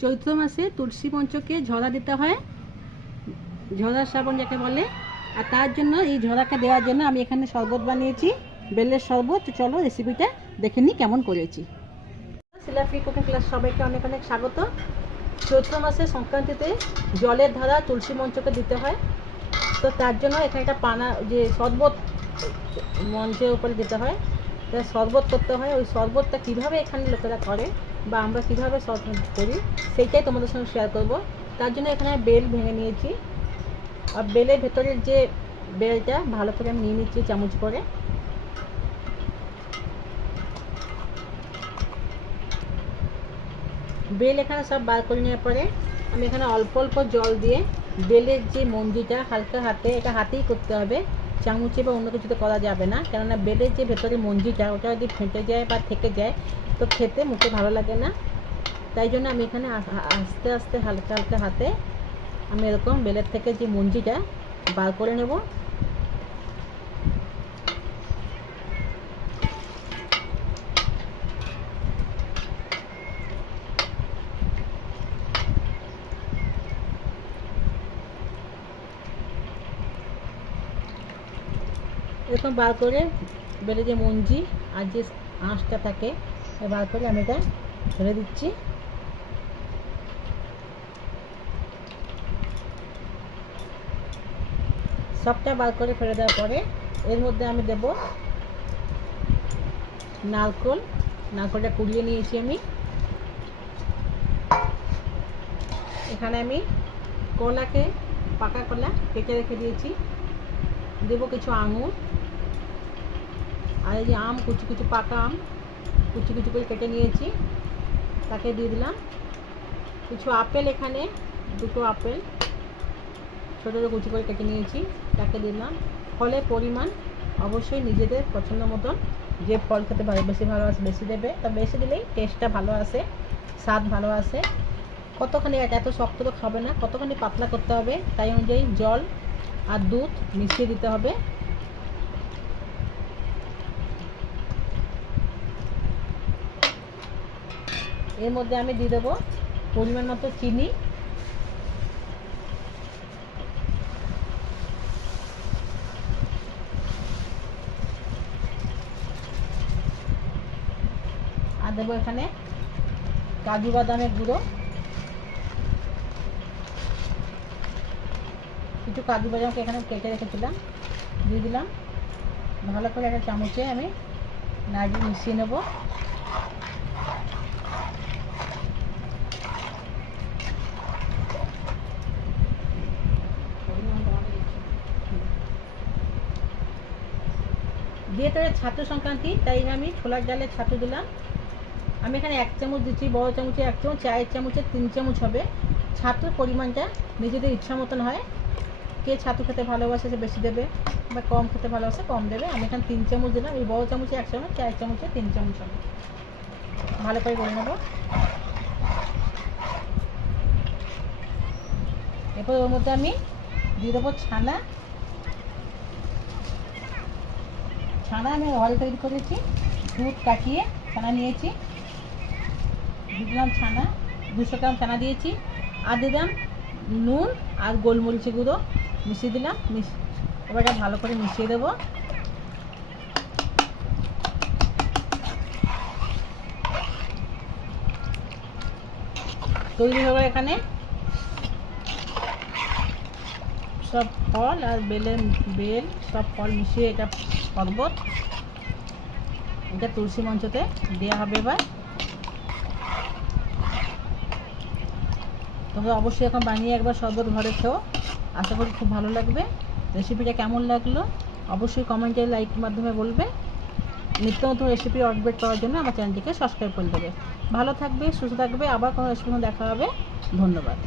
চৈত্র মাসে তুলসী মঞ্চকে ঝরা দিতে হয়, ঝরা শ্রাবণ যাকে বলে। আর তার জন্য এই ঝরাকে দেওয়ার জন্য আমি এখানে শরবত বানিয়েছি, বেলের শরবত। চলো রেসিপিটা দেখে নিই কেমন করেছি। শিলাফ্রি কুকিং ক্লাস সবাইকে অনেক অনেক স্বাগত। চৈত্র মাসে সংক্রান্তিতে জলের ধারা তুলসী মঞ্চকে দিতে হয়, তো তার জন্য এখানে একটা পানা যে শরবত মঞ্চের উপরে দিতে হয়, তাই শরবত করতে হয়। ওই শরবতটা কীভাবে এখানে লোকেরা করে বা আমরা কীভাবে শরবত করি সেইটাই তোমাদের সঙ্গে শেয়ার করব। তার জন্য এখানে বেল ভেঙে নিয়েছি, আর বেলের ভেতরের যে বেলটা ভালো করে আমি নিয়ে নিচ্ছি চামচ করে। বেল এখানে সব বার করে নেওয়ার পরে আমি এখানে অল্প অল্প জল দিয়ে বেলের যে মঞ্জিটা হালকা হাতে, এটা হাতেই করতে হবে, চামচে বা অন্য কিছুতে করা যাবে না, কেননা বেলের যে ভেতরে মঞ্জিটা ওটা যদি ফেটে যায় বা থেকে যায় তো খেতে মুখে ভালো লাগে না। তাই জন্য আমি এখানে আস্তে আস্তে হালকা হালকা হাতে আমি এরকম বেলের থেকে যে মঞ্জিটা বার করে নেব। এরকম বার করে বেলে যে মঞ্জি আর যে আঁশটা থাকে বার করে আমি এটা ফেলে দিচ্ছি। সবটা বার করে ফেলে দেওয়ার পরে এর মধ্যে আমি দেব নারকেল। নারকেলটা কুড়িয়ে নিয়েছি আমি। এখানে আমি কলাকে, পাকা কলা কেটে রেখে দিয়েছি, দেব কিছু আঙুর, আর এই যে আম কুচি কুচি পাকা আম কুচি কুচি করে কেটে নিয়েছি তাকে দিয়ে দিলাম। কিছু আপেল, এখানে দুটো আপেল ছোটো ছোটো কুচি করে কেটে নিয়েছি তাকে দিলাম। ফলের পরিমাণ অবশ্যই নিজেদের পছন্দ মতন, যে ফল খেতে বেশি ভালোবাসে বেশি দেবে, তা বেশি দিলেই টেস্টটা ভালো আসে, স্বাদ ভালো আসে। কতখানি, এত শক্ত তো খাবে না, কতখানি পাতলা করতে হবে তাই অনুযায়ী জল আর দুধ মিশিয়ে দিতে হবে। এর মধ্যে আমি দিয়ে দেবো পরিমাণ মতো চিনি, আর দেবো এখানে কাজু বাদামের গুঁড়ো, কিছু কাজু বাদামকে এখানে কেটে রেখেছিলাম দিয়ে দিলাম। ভালো করে একটা চামচে আমি নাড়িয়ে মিশিয়ে নেব। যেহেতু ছাতু সংক্রান্তি তাই আমি ছোলার ডালের ছাতু দিলাম। আমি এখানে 1 চামচ দিচ্ছি, বড় চামচে 1 চামচ, চায়ের চামচে 3 চামচ হবে। ছাতুর পরিমাণটা নিজেদের ইচ্ছা মতন হয়, কে ছাতু খেতে ভালোবাসে সে বেশি দেবে বা কম খেতে ভালোবাসে কম দেবে। আমি এখানে 3 চামচ দিলাম, এই বড় চামচে 1 চামচ, চায়ের চামচে 3 চামচ হবে। ভালো করে করে নেব। এরপর ওর মধ্যে আমি দিয়ে দেবো ছানা। ছানা আমি ঘরে তৈরি করেছি, দুধ কাটিয়ে ছানা নিয়েছি, দিয়ে দিলাম ছানা, 200 গ্রাম ছানা দিয়েছি, আর দিলাম নুন আর গোলমরিচের গুঁড়ো মিশিয়ে দিলাম। এবার এটা ভালো করে মিশিয়ে দেবো। তৈরি হবে এখানে সব ফল আর বেল সব ফল মিশিয়ে এটা শরবত, এটা তুলসী মঞ্চতে দেওয়া হবে। এবার তোমরা অবশ্যই এখন বানিয়ে একবার শরবত ঘরে খেও, আশা করি খুব ভালো লাগবে। রেসিপিটা কেমন লাগলো অবশ্যই কমেন্টে লাইকের মাধ্যমে বলবে। নিত্য নতুন রেসিপি আপডেট পাওয়ার জন্য আমার চ্যানেলটিকে সাবস্ক্রাইব করে দেবে। ভালো থাকবে, সুস্থ থাকবে, আবার কোনো রেসিপি দেখা হবে। ধন্যবাদ।